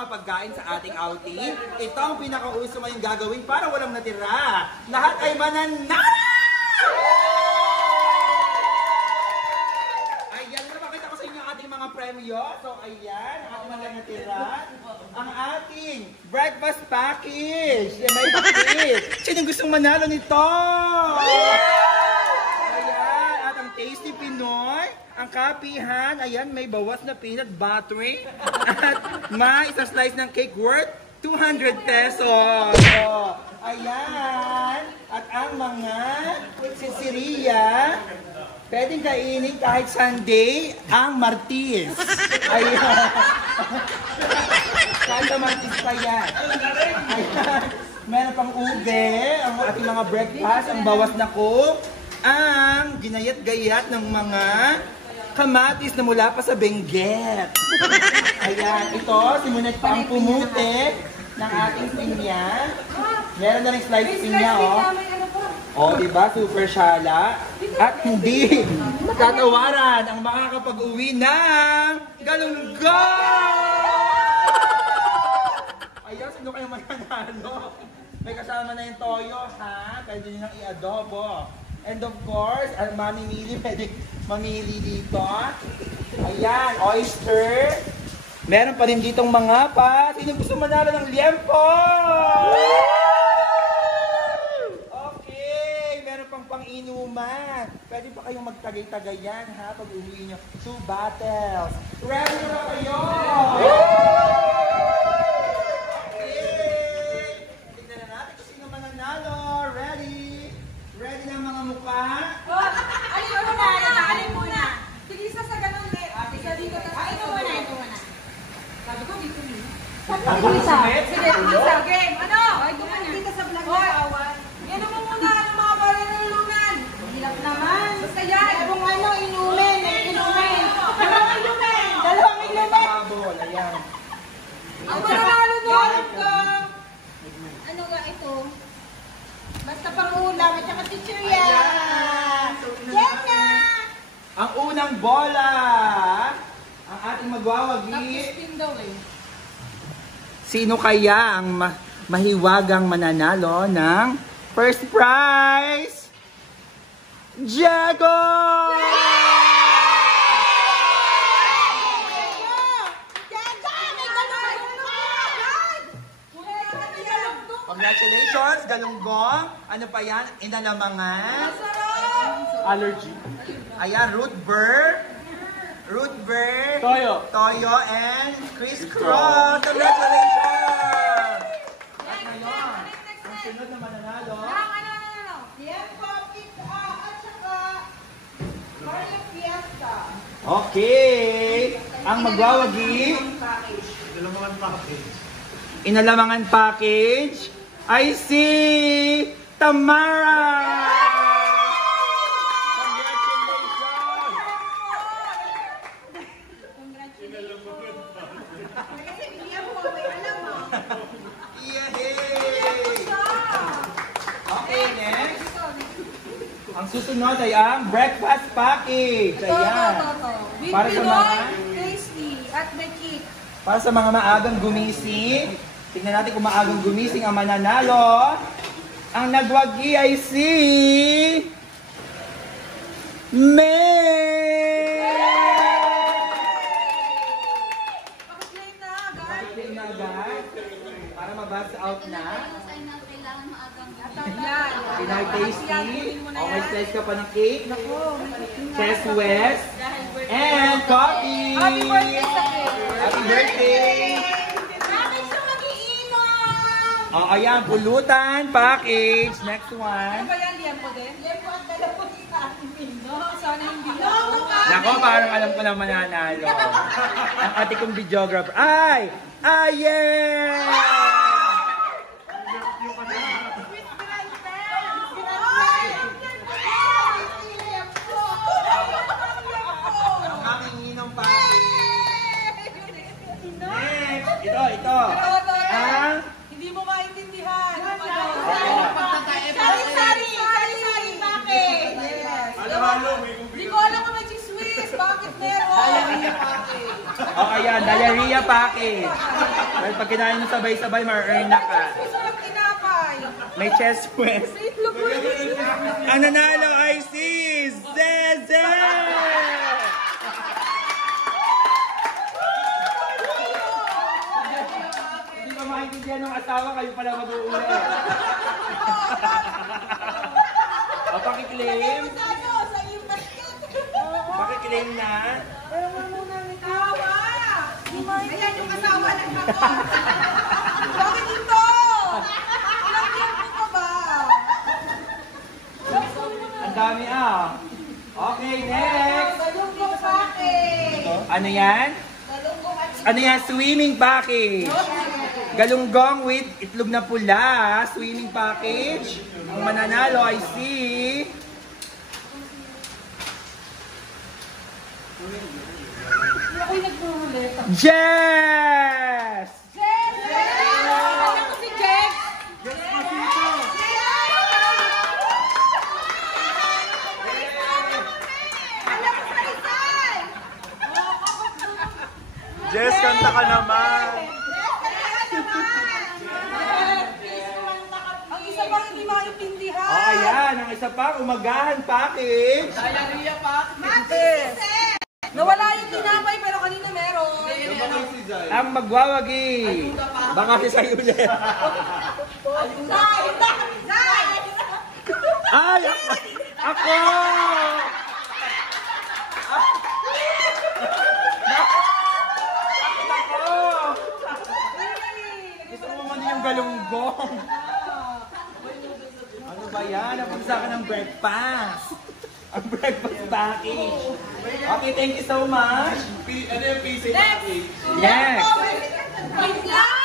mga pagkain sa ating outing. Ito ang pinakauso ngayong gagawin para walang natira. Lahat ay mananalo! Ayan, napakita ko sa inyo ang ating mga premyo. So ayan, ang ating mga natira. Ang ating breakfast package. Yan, may package. Sino gustong manalo nito? Ayan, at ang Tasty Pinoy. Ang kapihan, ayan, may bawas na peanut butter. At may isang slice ng cake worth 200 pesos. So, ayan. At ang mga sisiriya, pwedeng kainin kahit Sunday, ang Martis. Ayan. Kahit Martis pa yan. Ayan. Meron pang ube, ang ating mga breakfast, ang bawas na coke, ang ginayat-gayat ng mga kamatis na mula pa sa Benguet. Ayan, ito, simulat pa ang pumuti ng ating pinya. Meron na rin slice pinya, oh. Oh, diba? Super syala. At hindi tatawaran ang makakapag-uwi ng galunggong! Ayan, sino kayo mananalo? May kasama na yung toyo, ha? Pwede nyo nang i-adobo. And of course, ang mamimili, pwede mamili dito. Ayan, oyster. Meron pa rin ditong mga pa. Sino gusto manalo ng liempo? Okay, meron pang pang-inuman. Pwede pa kayong magtagay-tagayan, ha, pag uwi nyo. 2 bottles. Ready na kayo? Okay. Tignan na natin kung sino mananalo. Ready? Ready na mga mukha? Alin muna, alin muna. Sige, isa sa ganun din. Isa dito. Ito muna, ito muna. Sabi ko, dito muna. Sabi ko, isa. Sige, isa. Game, ano? Ito muna. Dito sa vlog na awan. Yan mo muna ng mga barulungan. Hirap naman. Basta yan. Kung ano, inumin. Inumin. Dalawang inumin. Dalawang inumin. Ayan. Ang mananalo doon. Ano nga ito? Basta pang ulam at saka chichirya. Yan na! Ang unang bola, ang ating magwawagi. Tapos daw eh. Sino kaya ang mahiwagang mananalo ng first prize? Jago! Congratulations, galunggong. Ano pa yan? Inalamangan. Allergy. Ayan, root beer. Root beer. Toyo. Toyo and crisscross. Congratulations! At ngayon, ang sunod na mananalo. Okay. Ang magwawagi. Inalamangan package. I see Tamara! Congratulations! Okay, next. Ang susunod ay ang breakfast package. Ayan. Para sa mga tasty at may cake. Para sa mga maagang gumising. Tingnan natin kung maagang gumising ang mananalo. Ang nagwagi ay si May! Pakiplay na agad. Pakiplay na agad. Para mabasa out na. Pinay tasty. O may slice ka pa ng cake. Chess West. And coffee! Happy birthday sa cake! Happy birthday! Oh, ayan, pulutan, package. Next Ano one. ba yan? Liempo din? Liempo at dalawa sa akin. No, sana hindi na. Nako, parang alam ko na mananalo. Ang ate kong videographer. Ay! Yeah! Ang makinginong package. Next, ito. Ang Hindi mo maintindihan. Sari-sari package. Hindi ko alam kung may Swiss. Bakit meron? O ayan, diarrhea package. Well, pag kinain mo sabay-sabay, ma-earn na ka. May chest press. Ang nanalo ay si Zeze! Hindi pa maintindihan ng asawa, kayo pala mag-uuli. O, pakiklaim. Pakiklaim na. Ayan yung asawa ng ako. Bakit ito? Ilang tempo ka ba? Ang dami ah. Okay, next. Galunggong package. Ano yan? Galunggong at Ano yan? Swimming package. Galunggong with itlog na pula. Swimming package. Ang mananalo ay si... ako'y nagpuruleta. Jess! Alam ko si Jeff. Alam ko sa Rizal. Jess, kanta ka naman. Ang isa pang hindi maintindihan. O ayan, ang isa pa, umagahan package. Nawala yung tinapay pero kanina meron. Ang magwawagi. Baka si sa'yo ulit. Zay! Ay! Ako! Ako! Gusto mo man yung galunggong. Ano ba yan? Napunta sa akin ng breakfast. Ang breakfast package. Okay, thank you so much. Ano yung PC package? Yes. Wait lang!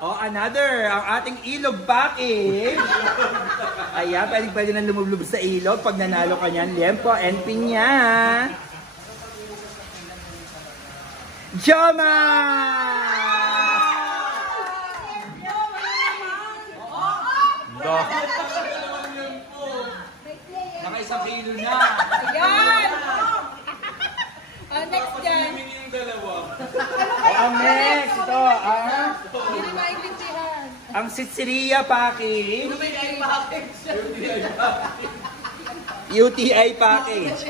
Oh, another. Ang ating ilog package. Ayan, pwede nang lumublob sa ilog pag nanalo ka niyan. Liempo and pinya. Joma! Naka-isang kilo na. Yan! Next yan. Ang next, ito, Hindi na maintindihan. ang Sitseria package. UTI package.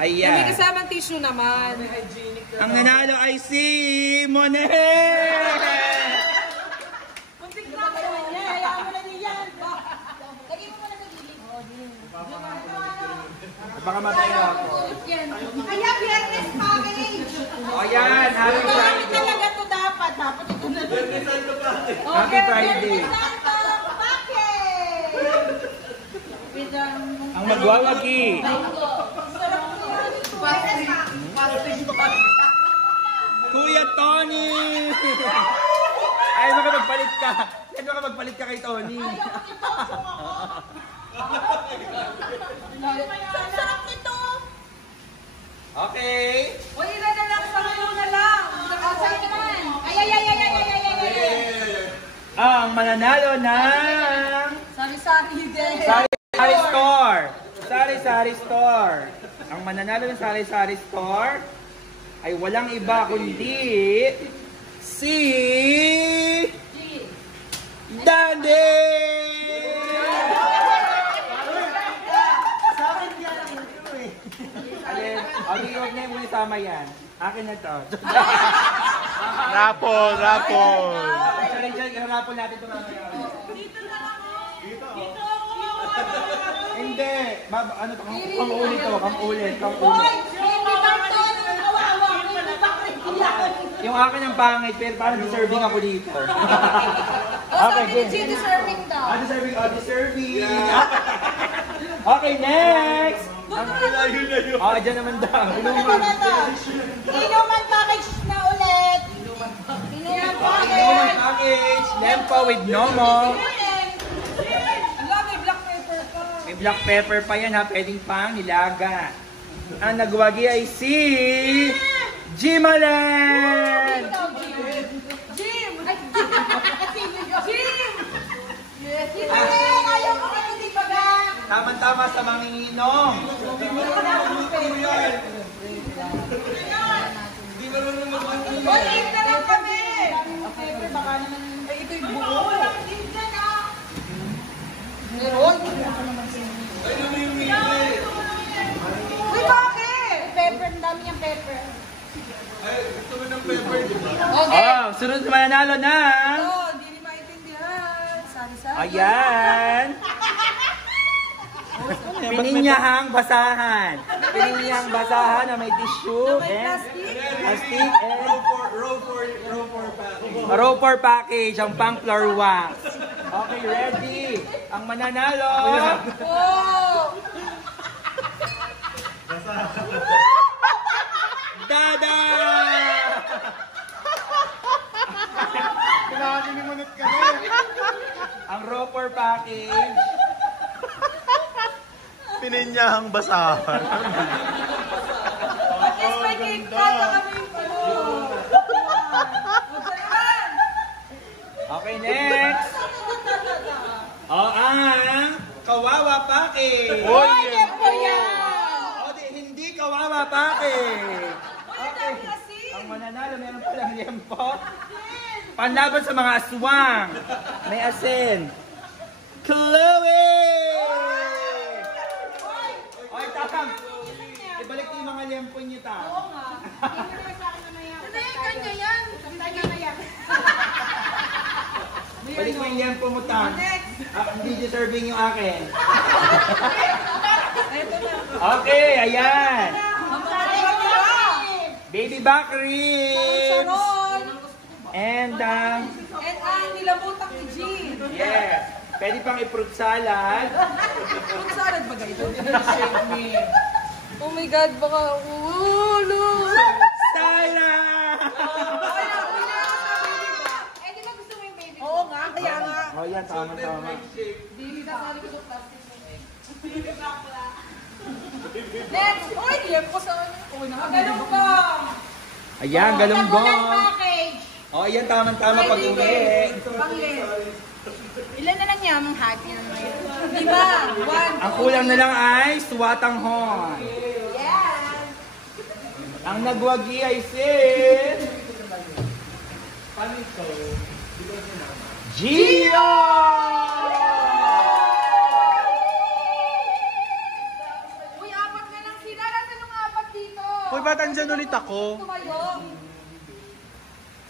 May Ayan. kasamang tissue naman. Ang nanalo ay si Monet! Muntik na kayo niya. Hayaan mo na niya yan. Lagay mo muna sa gilid. Baka matayo ako. Ayan, Viernes package. Ayan, happy Ito Friday. talaga to dapat. Dapat ito na. Happy Friday. Santo package. Ang magwawagi. Kuya Tony! Ay, makapagpalit ka. Ay, makapagpalit ka kay Tony. Sarap nito. Okay. O, ilan na lang. Samalo na lang. Sa'yo naman. Ay. Ang mananalo ng Sari-sari din. Sari-Sari Store. Sari-Sari Store. Ang mananalo ng Sari-Sari Store ay walang iba kundi si Dandy! Alin? Huwag na yung muli sama yan. Akin na to. Rapol, rapol. Harapon natin ito mamaya. Hindi. Ano to? Kamuulit to. Kamuulit. Hoy! Hindi ba ito? Kawawa. Hindi ba ito? Yung akin ang pangit, pero parang deserving ako dito. Okay, good. Deserving daw. Deserving. Okay, next. Dyan naman daw. Inuman package na ulit. Inuman package. Package. Lempo with Nomo. Ala, may black pepper pa. May black pepper pa yan ha. Pwedeng pang nilaga. Ang nagwagi ay si Jimalen! Jim! Jim! Ayaw ko na hindi baga. Tama-tama sa manginginom. Hindi Balik na lang kami! Pepper, baka naman... Eh, ito yung buo. Meron? Uy, bakit? Pepper, ang dami niyang pepper. Okay. Oh, sunod na mananalo na. Ito, hindi rin maintindihan. Sari-sari. Ayan. Pininyahang basahan. Pininyahang basahan na may tissue May and plastic. plastic and row for package ang pang floor wax. Okay, ready. Ang mananalo. Oh! Dada! Kinakalimunot ka na. Ang row for package. Pininyahang basahan. At least may cake pa. Baka may ano. Okay, next. Ang kawawa package. Uy, Ito yan! O, hindi kawawa package. Uy, ang dami asin! Ang mananalo, meron palang liempo. Panlaban sa mga aswang. May asin. Chloe! Oy, takam. Ibalik niyo yung mga liempo niyo, ta. Oo nga. Ano yung kanya yan? Kanya na yan. Balik mo yung liempo mo, ta. Hindi deserving yung akin. Okay, ayan. Baby back ribs. Sharon! And, And ang nilamutak ni Jean. yes. Pwede pang i-fruit salad. Kung salad ba ito? Oh my God, baka... Ulo! Salad! Eh, di ba gusto mo yung baby? Oo nga, kaya nga. Oh, yan. Tama. Baby ka, sabi ko sa plastic mo eh. Next! Uy, diyan po sa ano. Ganun ba? Ayan, galunggong. package. Oh, yan. Tama pag-uwi. Panglit. Ilan na lang yan, mga happy naman yun. Di ba? Ang kulang na lang ay suwatanghon. Yes! Ang nagwagi ay si... Gio! Uy, apat na lang sila. Nasaan yung apat dito? Uy, ba't andyan ulit ako? Tumayo.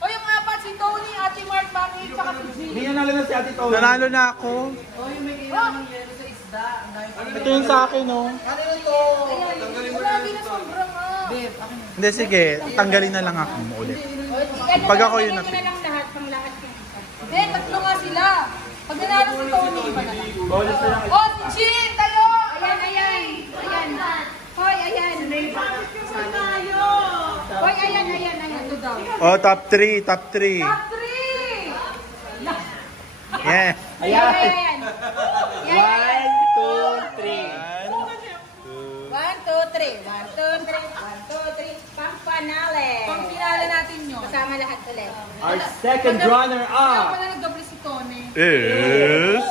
O yung apat, si Tony, Ate Mark, Maki, tsaka si G. Hindi nanalo na si Ate Tony. Nanalo na ako. O yung may kailangan ng yelo sa isda. Ito yung sa akin, oh. Grabe na sobrang Babe, ako na. Hindi, sige. Tanggalin na lang ako ulit. Pag ako yung na lang lahat, pang lahat yung isa. Hindi, tatlo nga sila. Pag nanalo si Tony, iba na lang. Bonus na lang. O, si Jean, tayo! Ayan. Hoy, ayan. Hoy, ayan. Ito daw. Oh, top 3. Top 3! Yeah. Ayan. 1, 2, 3. 1, 2, 3. Pang panale. Pang finale natin yun. Kasama lahat ulit. Our second Kaya runner-up. pala nagdoble si Tony. Is...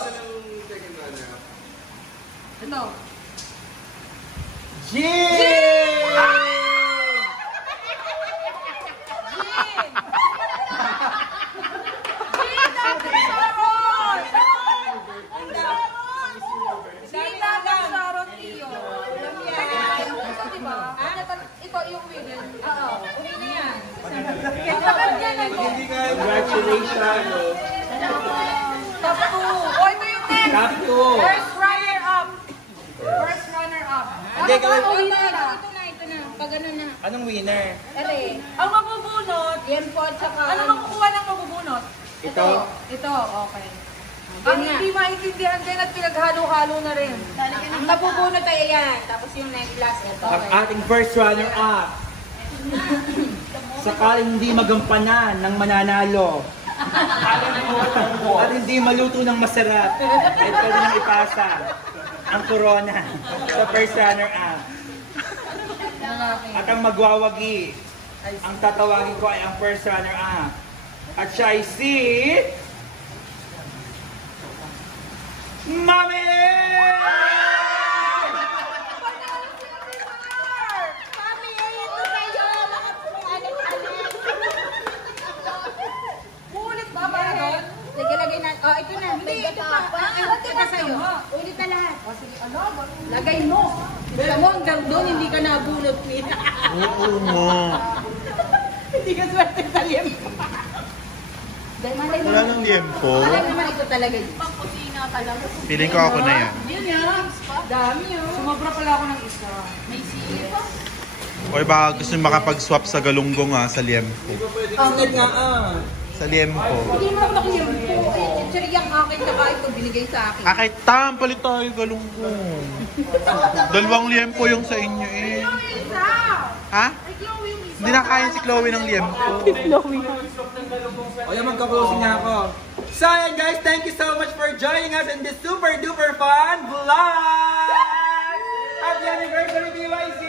Ito. Jean! Ito yung winner. Oo, uwi na yan. Congratulations. Top 2. O, ito yung next. Top 2. First runner-up. Hindi, gawin. Uwi na. Ito na. Pag ano na. Anong winner? Ere. Ang mabubunot, Yan po, tsaka... ano makukuha ng mabubunot? Ito. Ito, okay. Ang hindi maintindihan din at pinaghalo-halo na rin. Ang mabubunot ay ayan. Tapos yung next class, ito. Ang ating first runner-up. Sakaling hindi magampanan ng mananalo. At hindi maluto ng masarap. Ay pwede nang ipasa ang corona sa first runner-up. At ang magwawagi, ang tatawagin ko ay ang first runner-up. At siya ay si... Mami! Mami, ito kayo. Mga ano. tayo. Ulit na lahat. O sige, lagay mo. Gusto mo hanggang doon, hindi ka nabunot niya. Oo nga. Hindi ka swerte sa liempo. Dahil malay Wala nang liempo. Malay naman ito talaga. Feeling ko ako na yan. Yun yan. Dami yun. Sumobra pala ako ng isa. May sili. Oy, baka gusto nyo makapag-swap sa galunggong sa liempo. Angit nga Sa liempo. Hindi naman ako nakaliempo. Eh, actually, yung akin na kahit ito binigay sa akin. Kahit palit tayo galunggong. 2 liempo yung sa inyo eh. Ha? Hindi na kaya si Chloe ng liempo. O yan, magka-closing na ako. So ayan guys, thank you so much for joining us in this super duper fun vlog! Happy anniversary, DYC!